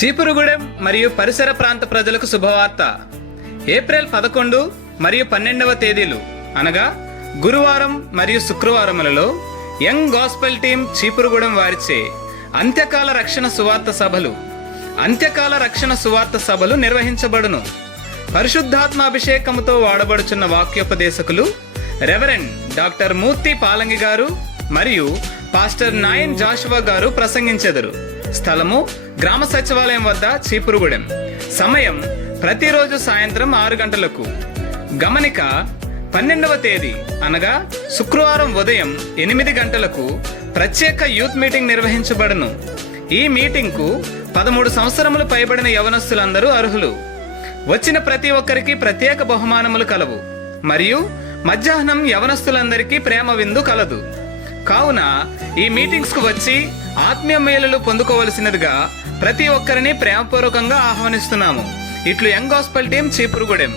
చీపురుగూడెం మరియు పరిసర ప్రాంత ప్రజలకు శుభవార్త. ఏప్రిల్ 11 మరియు 12వ తేదీలు అనగా గురువారం మరియు శుక్రవారములలో యంగ్ గాస్పెల్ టీం చీపురుగూడెం వారిచే అంత్యకాల రక్షణ సువార్త సభలు నిర్వహించబడును. పరిశుద్ధాత్మాభిషేకముతో వాడబడుచున్న వాక్యోపదేశకులు రెవరెండ్ డాక్టర్ మూర్తి పాలంగి గారు మరియు పాస్టర్ నాయన్ జాషువా గారు ప్రసంగించెదరు. స్థలము గ్రామ సచివాలయం వద్ద చీపురుగూడెం. సమయం ప్రతిరోజు సాయంత్రం 6 గంటలకు. గమనిక: 12వ తేదీ అనగా శుక్రవారం ఉదయం 8 గంటలకు ప్రత్యేక యూత్ మీటింగ్ నిర్వహించబడును. ఈ మీటింగ్కు 13 సంవత్సరములు పైబడిన యవనస్తులందరూ అర్హులు. వచ్చిన ప్రతి ఒక్కరికి ప్రత్యేక బహుమానములు కలవు మరియు మధ్యాహ్నం యవనస్తులందరికీ ప్రేమ విందు కలదు. కావున ఈ మీటింగ్స్ కు వచ్చి ఆత్మీయ మేలులు పొందుకోవలసినదిగా ప్రతి ఒక్కరిని ప్రేమపూర్వకంగా ఆహ్వానిస్తున్నాము. ఇట్లు యంగ్ గాస్పెల్ టీం చీపురుగూడెం.